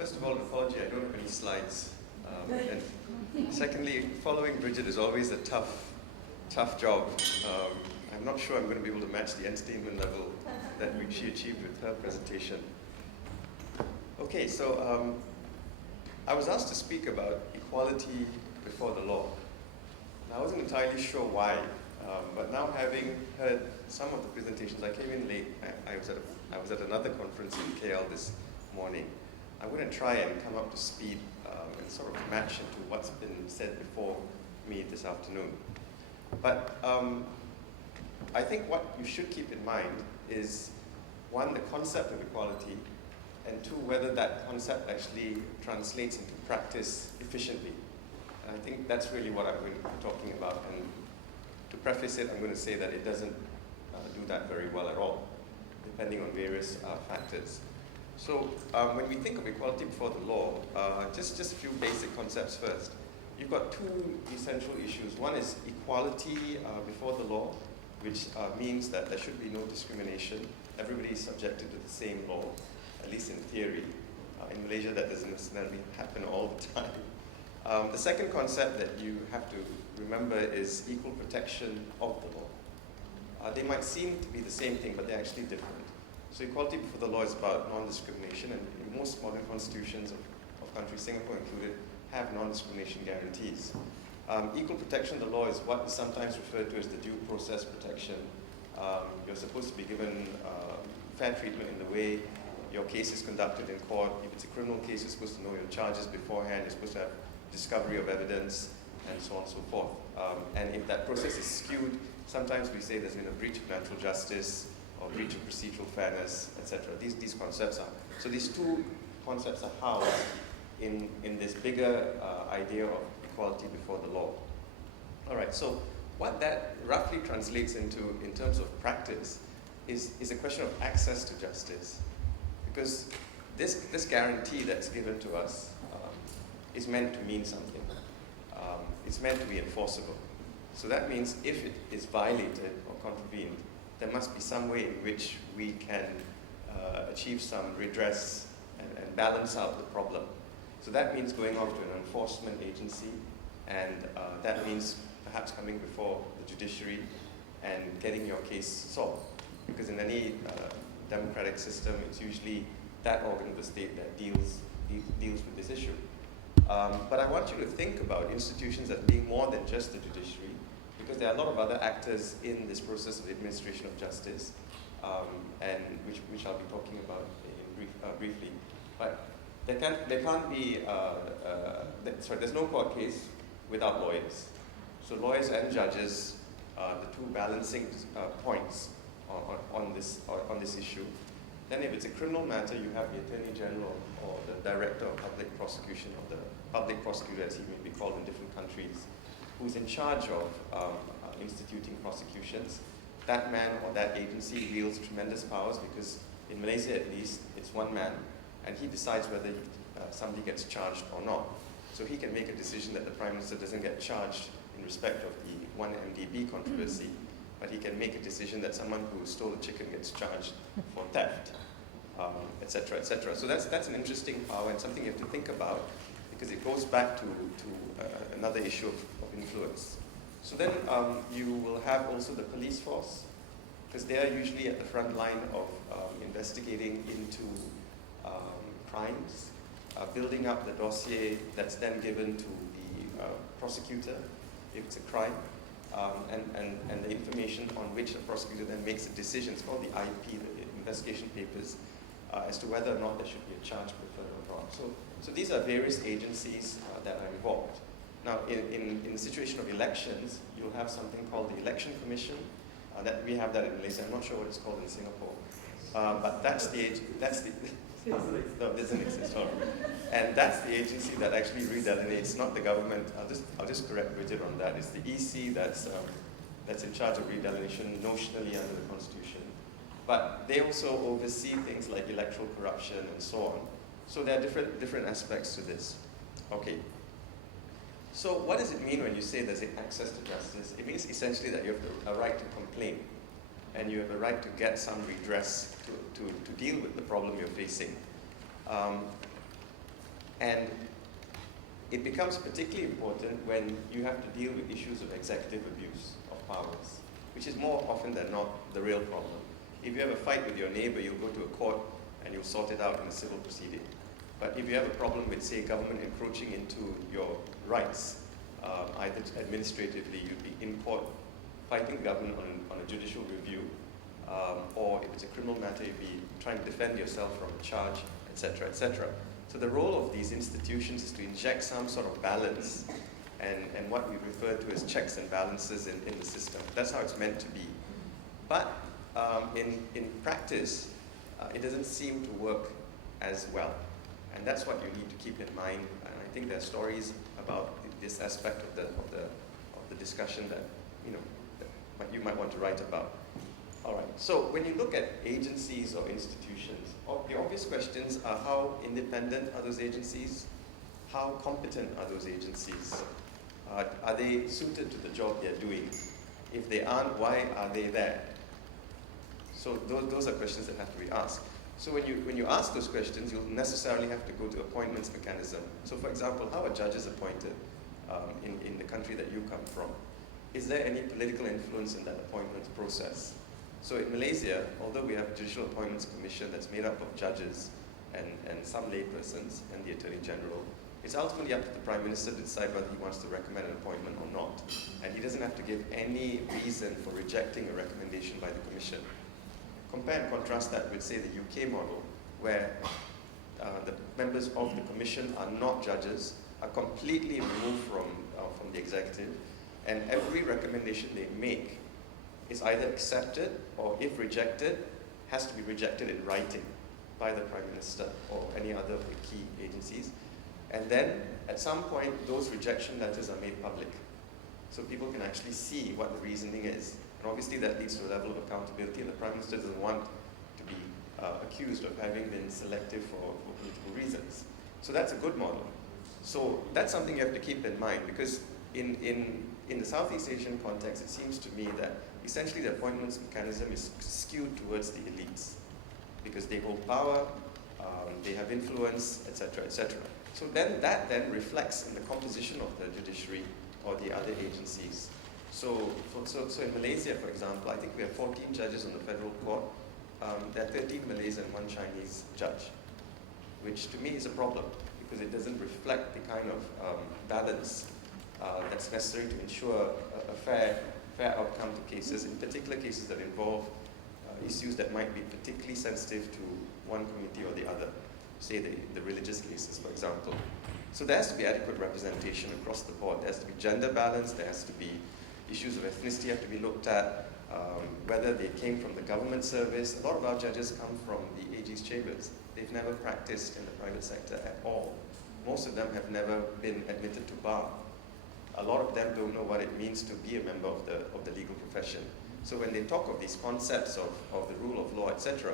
First of all, an apology, I don't have any slides. And secondly, following Bridget is always a tough job. I'm not sure I'm going to be able to match the entertainment level that she achieved with her presentation. Okay, so I was asked to speak about equality before the law. And I wasn't entirely sure why, but now having heard some of the presentations, I came in late. I was at another conference in KL this morning. I'm going to try and come up to speed and sort of match into what's been said before me this afternoon. But I think what you should keep in mind is, one, the concept of equality, and two, whether that concept actually translates into practice efficiently. And I think that's really what I'm going to be talking about. And to preface it, I'm going to say that it doesn't do that very well at all, depending on various factors. So when we think of equality before the law, just a few basic concepts first. You've got two essential issues. One is equality before the law, which means that there should be no discrimination. Everybody is subjected to the same law, at least in theory. In Malaysia, that doesn't necessarily happen all the time. The second concept that you have to remember is equal protection of the law. They might seem to be the same thing, but they're actually different. So equality before the law is about non-discrimination, and in most modern constitutions of countries, Singapore included, have non-discrimination guarantees. Equal protection of the law is what is sometimes referred to as the due process protection. You're supposed to be given fair treatment in the way your case is conducted in court. If it's a criminal case, you're supposed to know your charges beforehand. You're supposed to have discovery of evidence, and so on and so forth. And if that process is skewed, sometimes we say there's been a breach of natural justice or breach of procedural fairness, etc. These concepts are. So these two concepts are housed in this bigger idea of equality before the law. All right, so what that roughly translates into in terms of practice is a question of access to justice. Because this guarantee that's given to us is meant to mean something. It's meant to be enforceable. So that means if it is violated or contravened, there must be some way in which we can achieve some redress and balance out the problem. So that means going off to an enforcement agency, and that means perhaps coming before the judiciary and getting your case solved. Because in any democratic system, it's usually that organ of the state that deals with this issue. But I want you to think about institutions as being more than just the judiciary, because there are a lot of other actors in this process of the administration of justice, and which I'll be talking about briefly. But there can't be, there's no court case without lawyers. So lawyers and judges are the two balancing points on this issue. Then if it's a criminal matter, you have the Attorney General or the Director of Public Prosecution, or the Public Prosecutor, as he may be called in different countries, who's in charge of instituting prosecutions. That man or that agency wields tremendous powers, because in Malaysia at least, it's one man, and he decides whether somebody gets charged or not. So he can make a decision that the Prime Minister doesn't get charged in respect of the 1MDB controversy, but he can make a decision that someone who stole a chicken gets charged for theft, etc., etc. So that's an interesting power and something you have to think about, because it goes back to another issue of influence. So then you will have also the police force, because they are usually at the front line of investigating into crimes, building up the dossier that's then given to the prosecutor if it's a crime, and the information on which the prosecutor then makes a decision. It's called the IP, the investigation papers, as to whether or not there should be a charge preferred or not. So these are various agencies that are involved. Now, in the situation of elections, you'll have something called the Election Commission. That we have that in Malaysia. I'm not sure what it's called in Singapore, but that's the no, it doesn't exist. And that's the agency that actually redelineates, not the government. I'll just correct Bridget on that. It's the EC that's in charge of redelineation notionally under the Constitution. But they also oversee things like electoral corruption and so on. So there are different aspects to this. Okay. So what does it mean when you say there's access to justice? It means essentially that you have a right to complain, and you have a right to get some redress to deal with the problem you're facing. And it becomes particularly important when you have to deal with issues of executive abuse of powers, which is more often than not the real problem. If you have a fight with your neighbor, you'll go to a court and you'll sort it out in a civil proceeding. But if you have a problem with, say, government encroaching into your rights, either administratively, you'd be in court fighting government on a judicial review, or if it's a criminal matter, you'd be trying to defend yourself from a charge, etc., etc. So the role of these institutions is to inject some sort of balance and what we refer to as checks and balances in the system. That's how it's meant to be. But in practice, it doesn't seem to work as well. And that's what you need to keep in mind. And I think there are stories about this aspect of the discussion that you might want to write about. All right. So when you look at agencies or institutions, the obvious questions are: how independent are those agencies? How competent are those agencies? Are they suited to the job they're doing? If they aren't, why are they there? So those are questions that have to be asked. So when you ask those questions, you'll necessarily have to go to appointments mechanism. So for example, how are judges appointed in the country that you come from? Is there any political influence in that appointment process? So in Malaysia, although we have a Judicial Appointments Commission that's made up of judges and some laypersons and the Attorney General, it's ultimately up to the Prime Minister to decide whether he wants to recommend an appointment or not. And he doesn't have to give any reason for rejecting a recommendation by the Commission. Compare and contrast that with, say, the UK model, where the members of the Commission are not judges, are completely removed from the executive, and every recommendation they make is either accepted or, if rejected, has to be rejected in writing by the Prime Minister or any other of the key agencies. And then, at some point, those rejection letters are made public, so people can actually see what the reasoning is. And obviously that leads to a level of accountability, and the Prime Minister doesn't want to be accused of having been selective for political reasons. So that's a good model. So that's something you have to keep in mind, because in the Southeast Asian context, it seems to me that essentially the appointments mechanism is skewed towards the elites, because they hold power, they have influence, etc., etc. So then that reflects in the composition of the judiciary or the other agencies. So in Malaysia, for example, I think we have 14 judges on the federal court. There are 13 Malays and 1 Chinese judge, which to me is a problem, because it doesn't reflect the kind of balance that's necessary to ensure a fair outcome to cases, in particular cases that involve issues that might be particularly sensitive to one community or the other, say the religious cases, for example. So there has to be adequate representation across the board. There has to be gender balance, there has to be issues of ethnicity have to be looked at, whether they came from the government service. A lot of our judges come from the AG's chambers. They've never practiced in the private sector at all. Most of them have never been admitted to bar. A lot of them don't know what it means to be a member of the legal profession. So when they talk of these concepts of the rule of law, etc.,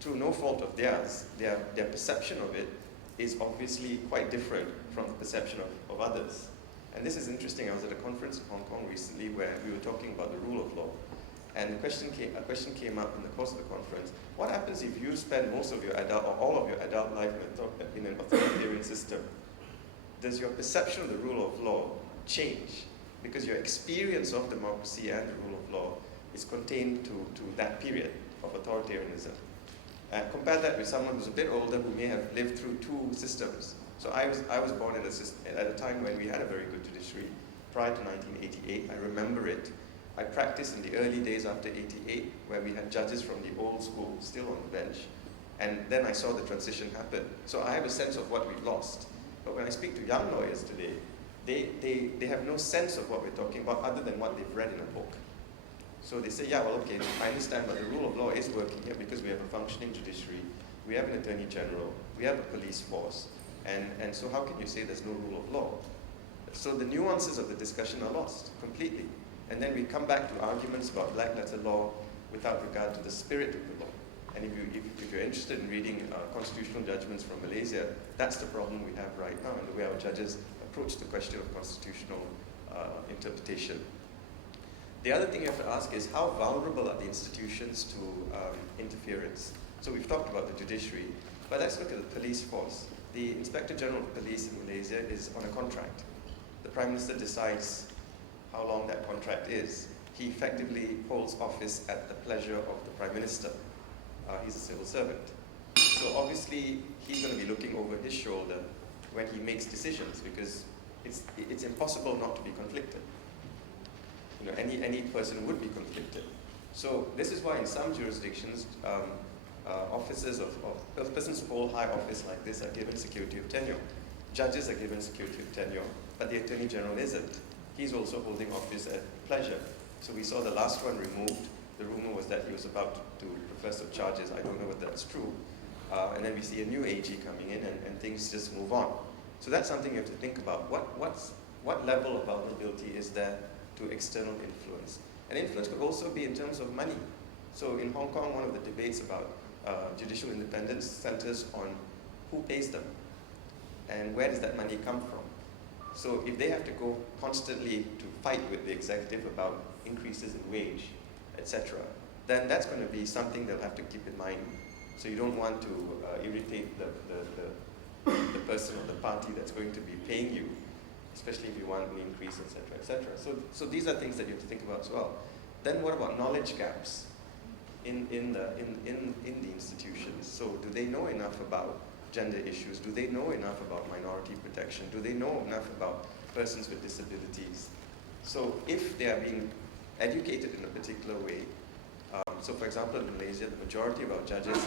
through no fault of theirs, their perception of it is obviously quite different from the perception of others. And this is interesting. I was at a conference in Hong Kong recently where we were talking about the rule of law. And a question came up in the course of the conference: what happens if you spend most of your adult, or all of your adult life in an authoritarian system? Does your perception of the rule of law change? Because your experience of democracy and the rule of law is contained to that period of authoritarianism. Compare that with someone who's a bit older, who may have lived through 2 systems. So I was born at a time when we had a very good judiciary, prior to 1988. I remember it. I practiced in the early days after 88, where we had judges from the old school still on the bench. And then I saw the transition happen. So I have a sense of what we've lost. But when I speak to young lawyers today, they have no sense of what we're talking about other than what they've read in a book. So they say, yeah, well, okay, I understand, but the rule of law is working here because we have a functioning judiciary, we have an attorney general, we have a police force, and so how can you say there's no rule of law? So the nuances of the discussion are lost completely. And then we come back to arguments about black letter law without regard to the spirit of the law. And if you're interested in reading constitutional judgments from Malaysia, that's the problem we have right now, and the way our judges approach the question of constitutional interpretation. The other thing you have to ask is, how vulnerable are the institutions to interference? So we've talked about the judiciary, but let's look at the police force. The Inspector General of Police in Malaysia is on a contract. The Prime Minister decides how long that contract is. He effectively holds office at the pleasure of the Prime Minister. He's a civil servant. So obviously, he's going to be looking over his shoulder when he makes decisions, because it's impossible not to be conflicted. You know, any person would be conflicted. So this is why in some jurisdictions, officers of persons who hold high office like this are given security of tenure. Judges are given security of tenure, but the Attorney General isn't. He's also holding office at pleasure. So we saw the last one removed. The rumor was that he was about to prefer some charges. I don't know whether that's true. And then we see a new AG coming in, and things just move on. So that's something you have to think about. What level of vulnerability is there to external influence? And influence could also be in terms of money. So in Hong Kong, one of the debates about judicial independence centers on who pays them and where does that money come from. So if they have to go constantly to fight with the executive about increases in wage, etc., then that's going to be something they'll have to keep in mind. So you don't want to irritate the person or the party that's going to be paying you, especially if you want an increase, etc., etc. So these are things that you have to think about as well. Then what about knowledge gaps in the institutions? So do they know enough about gender issues? Do they know enough about minority protection? Do they know enough about persons with disabilities? So if they are being educated in a particular way, so for example in Malaysia, the majority of our judges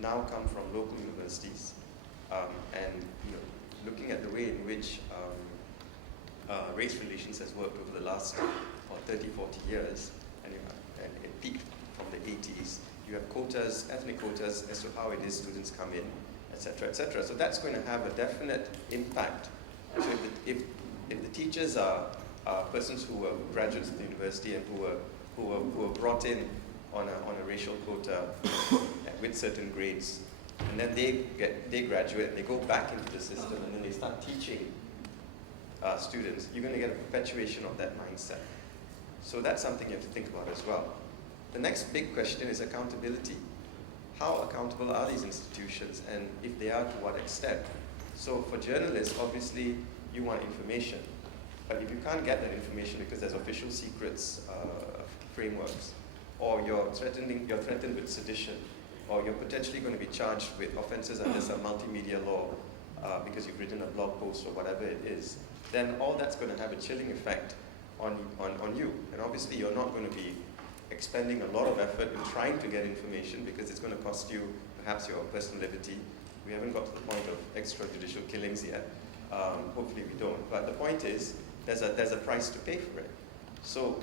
now come from local universities, and you know, looking at the way in which race relations has worked over the last 30, 40 years, and it peaked from the 80s. You have quotas, ethnic quotas, as to how it is students come in, etc., etc. So that's going to have a definite impact. So if the teachers are persons who were graduates of the university and who were brought in on a racial quota with certain grades, and then they graduate and they go back into the system and then they start teaching students, you're going to get a perpetuation of that mindset. So that's something you have to think about as well. The next big question is accountability. How accountable are these institutions, and if they are, to what extent? So for journalists, obviously, you want information. But if you can't get that information because there's official secrets frameworks, or you're threatened with sedition, or you're potentially going to be charged with offenses under some multimedia law because you've written a blog post or whatever it is, then all that's going to have a chilling effect on you. And obviously, you're not going to be expending a lot of effort in trying to get information because it's going to cost you perhaps your personal liberty. We haven't got to the point of extrajudicial killings yet. Hopefully we don't. But the point is, there's a price to pay for it. So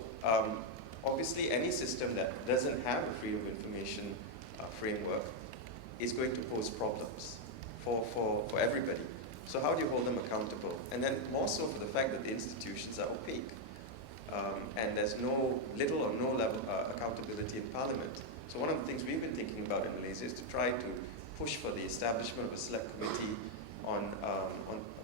obviously, any system that doesn't have a freedom of information framework is going to pose problems for everybody. So how do you hold them accountable? And then more so for the fact that the institutions are opaque. And there's little or no level accountability in Parliament. So one of the things we've been thinking about in Malaysia is to try to push for the establishment of a select committee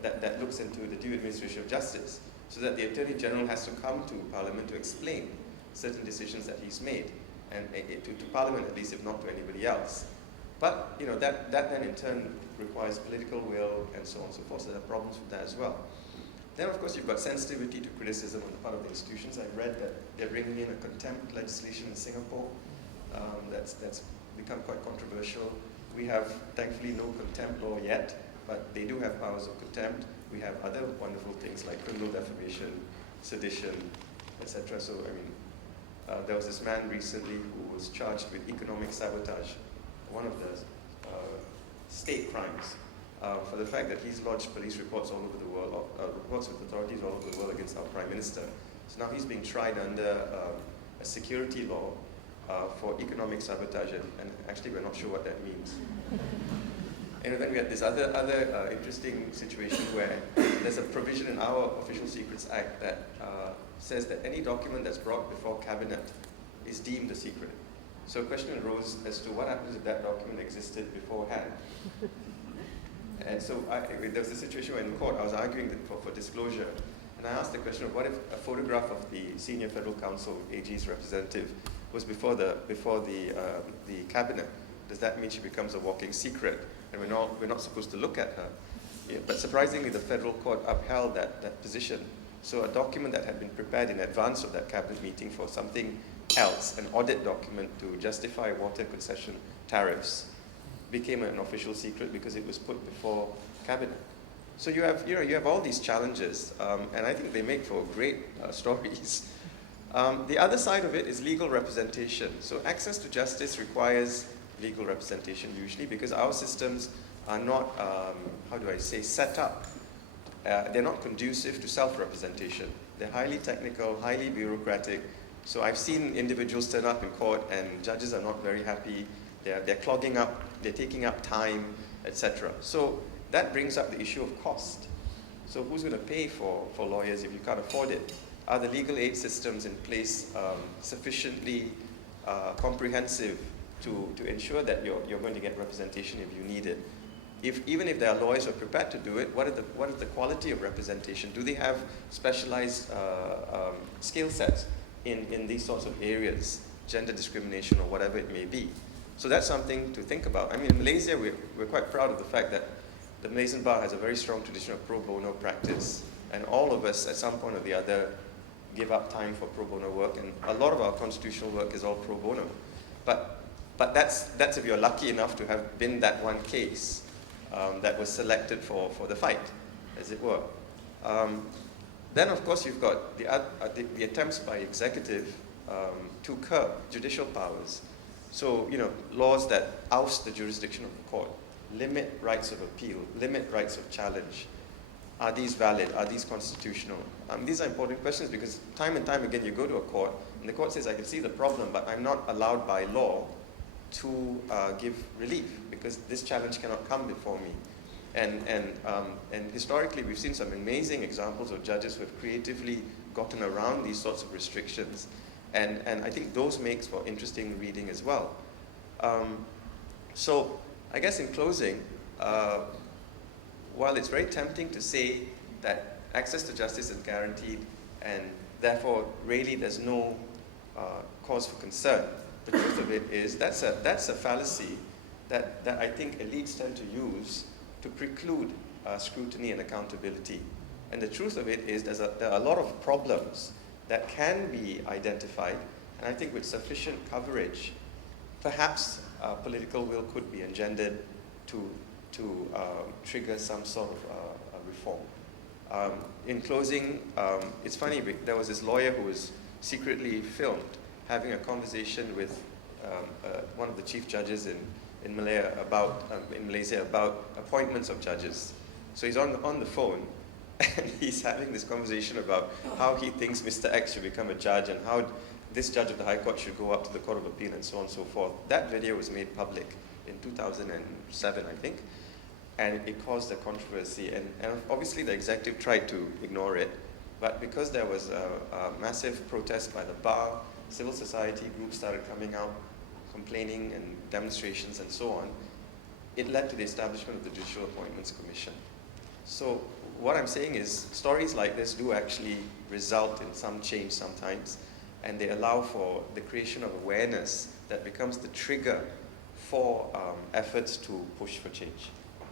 that looks into the due administration of justice, so that the Attorney General has to come to Parliament to explain certain decisions that he's made, and to Parliament at least, if not to anybody else. But you know, that then in turn requires political will and so on and so forth, so there are problems with that as well. Then, of course, you've got sensitivity to criticism on the part of the institutions. I read that they're bringing in a contempt legislation in Singapore that's become quite controversial. We have, thankfully, no contempt law yet, but they do have powers of contempt. We have other wonderful things like criminal defamation, sedition, etc. So, I mean, there was this man recently who was charged with economic sabotage, one of the state crimes, for the fact that he's lodged police reports all over the world, reports with authorities all over the world against our Prime Minister. So now he's being tried under a security law for economic sabotage, and actually we're not sure what that means. And then we had this other interesting situation where there's a provision in our Official Secrets Act that says that any document that's brought before Cabinet is deemed a secret. So a question arose as to what happens if that document existed beforehand. And so there was a situation where in court I was arguing for disclosure, and I asked the question of what if a photograph of the senior federal counsel, AG's representative, was before the cabinet? Does that mean she becomes a walking secret, and we're not supposed to look at her? but surprisingly, the federal court upheld that position. So a document that had been prepared in advance of that cabinet meeting for something else, an audit document to justify water concession tariffs, became an official secret because it was put before cabinet. So you have all these challenges, and I think they make for great stories. The other side of it is legal representation. So access to justice requires legal representation usually because our systems are not, set up. They're not conducive to self-representation. They're highly technical, highly bureaucratic. So I've seen individuals turn up in court and judges are not very happy. They're clogging up, they're taking up time, etc. So that brings up the issue of cost. So who's going to pay for lawyers if you can't afford it? Are the legal aid systems in place sufficiently comprehensive to ensure that you're going to get representation if you need it? Even if there are lawyers who are prepared to do it, what is the quality of representation? Do they have specialized skill sets in these sorts of areas, gender discrimination or whatever it may be? So that's something to think about. I mean, in Malaysia, we're quite proud of the fact that the Malaysian Bar has a very strong tradition of pro bono practice. And all of us, at some point or the other, give up time for pro bono work. And a lot of our constitutional work is all pro bono. But that's if you're lucky enough to have been that one case that was selected for the fight, as it were. Then, of course, you've got the attempts by executive to curb judicial powers. So, laws that oust the jurisdiction of the court, limit rights of appeal, limit rights of challenge. Are these valid? Are these constitutional? These are important questions because time and time again you go to a court and the court says, I can see the problem, but I'm not allowed by law to give relief because this challenge cannot come before me. And historically we've seen some amazing examples of judges who have creatively gotten around these sorts of restrictions. And I think those makes for interesting reading as well. So I guess in closing, while it's very tempting to say that access to justice is guaranteed and therefore really there's no cause for concern, the truth of it is that's a fallacy that I think elites tend to use to preclude scrutiny and accountability. And the truth of it is there are a lot of problems that can be identified, and I think with sufficient coverage, perhaps political will could be engendered to trigger some sort of reform. In closing, it's funny, there was this lawyer who was secretly filmed having a conversation with one of the chief judges in Malaysia about appointments of judges. So he's on the phone, and he's having this conversation about how he thinks Mr. X should become a judge and how this judge of the High Court should go up to the Court of Appeal and so on and so forth. That video was made public in 2007, I think, and it caused a controversy. And obviously the executive tried to ignore it, but because there was a massive protest by the bar, civil society groups started coming out, complaining and demonstrations and so on, it led to the establishment of the Judicial Appointments Commission. So what I'm saying is stories like this do actually result in some change sometimes, and they allow for the creation of awareness that becomes the trigger for efforts to push for change.